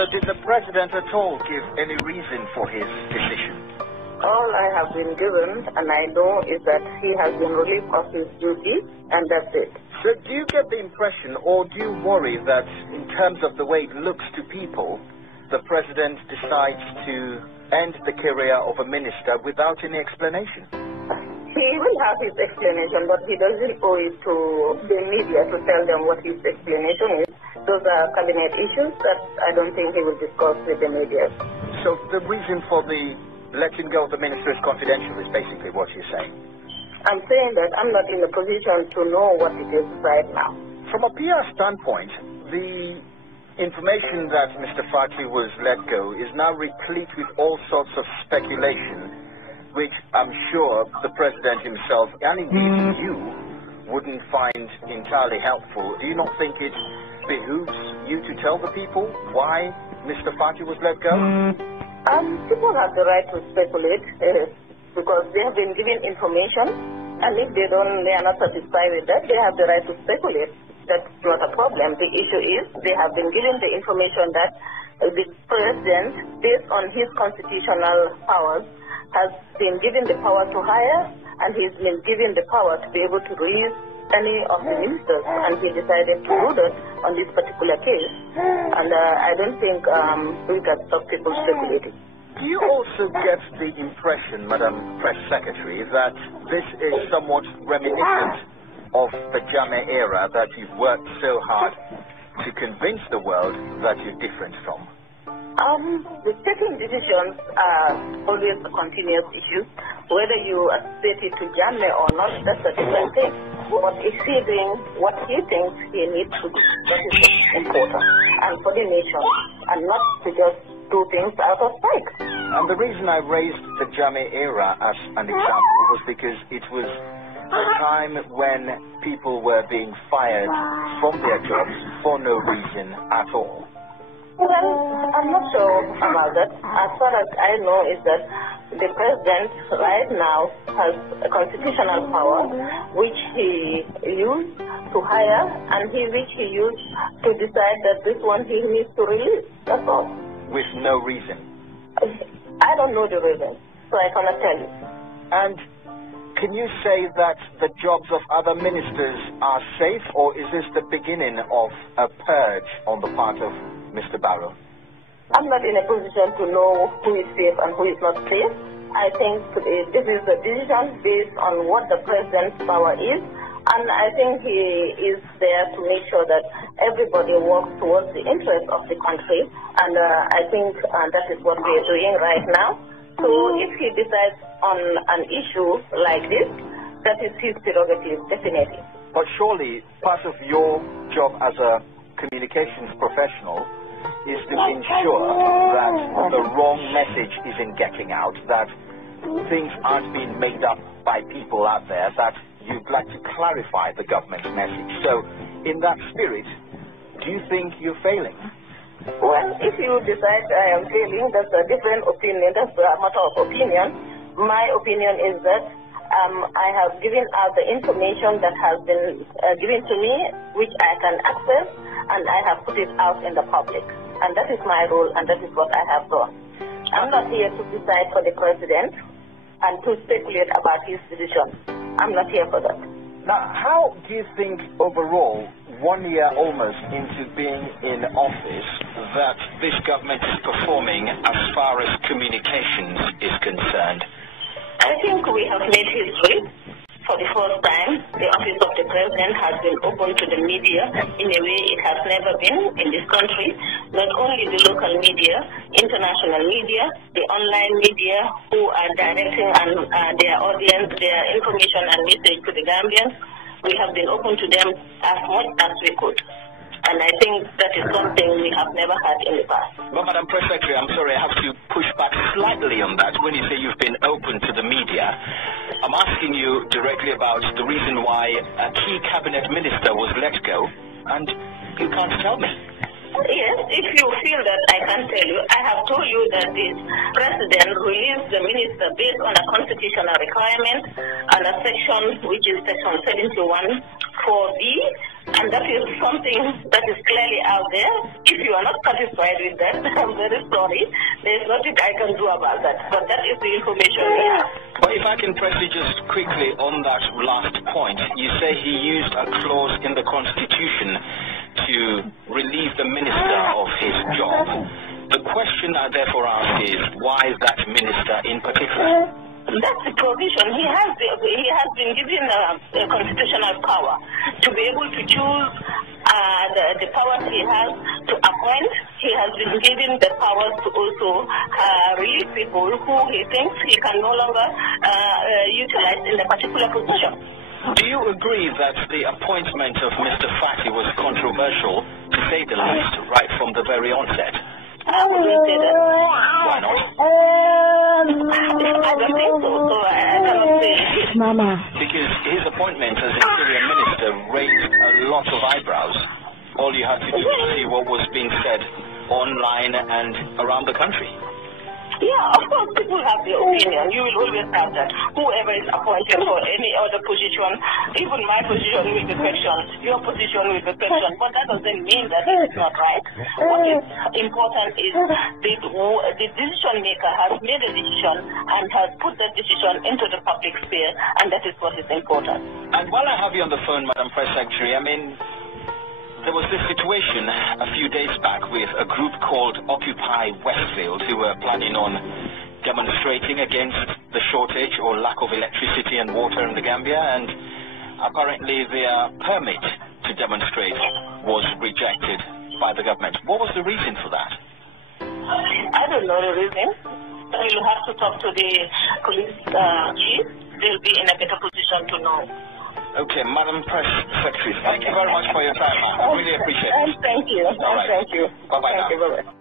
So did the president at all give any reason for his decision? All I have been given, and I know, is that he has been relieved of his duty, and that's it. So do you get the impression, or do you worry that in terms of the way it looks to people, the president decides to end the career of a minister without any explanation? He will have his explanation, but he doesn't owe it to the media to tell them what his explanation is. Those are cabinet issues that I don't think he will discuss with the media. So the reason for the letting go of the minister is confidential is basically what you're saying? I'm saying that I'm not in a position to know what it is right now. From a PR standpoint, the information that Mr. Fati was let go is now replete with all sorts of speculation, which I'm sure the president himself and indeed you wouldn't find entirely helpful. Do you not think it behooves you to tell the people why Mr. Fati was let go? People have the right to speculate because they have been given information, and if they are not satisfied with that, they have the right to speculate. That's not a problem. The issue is they have been given the information that the president, based on his constitutional powers, has been given the power to hire, and he's been given the power to be able to release any of the ministers, and he decided to do that on this particular case. And I don't think we can stop people speculating. Do you also get the impression, Madam Press Secretary, that this is somewhat reminiscent of the Jammeh era, that you've worked so hard to convince the world that you're different from? The taking decisions are always a continuous issue. Whether you associate it to Jammeh or not, that's a different thing. But is he doing what he thinks he needs to do? That is important. And for the nation, and not to just do things out of spite. And the reason I raised the Jammeh era as an example was because it was a time when people were being fired from their jobs for no reason at all. Well, I'm not sure about that. As far as I know is that the president right now has a constitutional power which he used to hire, and which he used to decide that this one he needs to release. That's all. With no reason? I don't know the reason, so I cannot tell you. And can you say that the jobs of other ministers are safe, or is this the beginning of a purge on the part of Mr. Barrow? I'm not in a position to know who is safe and who is not safe. I think this is a decision based on what the president's power is, and I think he is there to make sure that everybody works towards the interest of the country, and I think that is what we are doing right now. So if he decides on an issue like this, that is his prerogative, definitely. But surely part of your job as a communications professional is to ensure that the wrong message isn't getting out, that things aren't being made up by people out there, that you'd like to clarify the government's message. So in that spirit, do you think you're failing? Well, if you decide I am failing, that's a different opinion. That's a matter of opinion. My opinion is that I have given out the information that has been given to me, which I can access, and I have put it out in the public. And that is my role, and that is what I have done. I'm not here to decide for the president and to speculate about his decision. I'm not here for that. Now, how do you think overall, 1 year almost into being in office, that this government is performing as far as communications is concerned? I think we have made history. For the first time, the office of the president has been open to the media in a way it has never been in this country. Not only the local media, international media, the online media who are directing their audience, their information and message to the Gambians, we have been open to them as much as we could. And I think that is something we have never had in the past. But Madam Press Secretary, I'm sorry, I have to push back slightly on that. When you say you've been open to the media, I'm asking you directly about the reason why a key cabinet minister was let go, and you can't tell me. Yes, if you feel that I can't tell you, I have told you that the president released the minister based on a constitutional requirement and a section which is section 71 4B, And that is something that is clearly out there. If you are not satisfied with that, I'm very sorry. There's nothing I can do about that. But that is the information we have. But if I can press you just quickly on that last point, you say he used a clause in the Constitution to relieve the minister of his job. The question I therefore ask is, why that minister in particular? That's the provision. He has been given a constitutional power to be able to choose the powers he has to appoint. He has been given the powers to also release people who he thinks he can no longer utilize in a particular position. Do you agree that the appointment of Mr. Fati was controversial, to say the least, right from the very onset? I wouldn't say that. Why not? I don't think so, so I cannot say. Mama. Because his appointment as Interior Minister raised a lot of eyebrows. All you had to do was see what was being said online and around the country. Yeah, of course, people have their opinion. You will always have that. Whoever is appointed for any other position, even my position will be questioned, your position will be questioned, but that doesn't mean that it's not right. What is important is the decision maker has made a decision and has put that decision into the public sphere, and that is what is important. And while I have you on the phone, Madam Press Secretary, I mean, there was this situation a few days back with a group called Occupy Westfield who were planning on demonstrating against the shortage or lack of electricity and water in the Gambia, and apparently their permit to demonstrate was rejected by the government. What was the reason for that? I don't know the reason. You'll have to talk to the police chief. They'll be in a better position to know. Okay, Madam Press Secretary, thank you very much for your time, ma'am. I really appreciate it. Thank you. All right. Thank you. Bye-bye now. Bye-bye.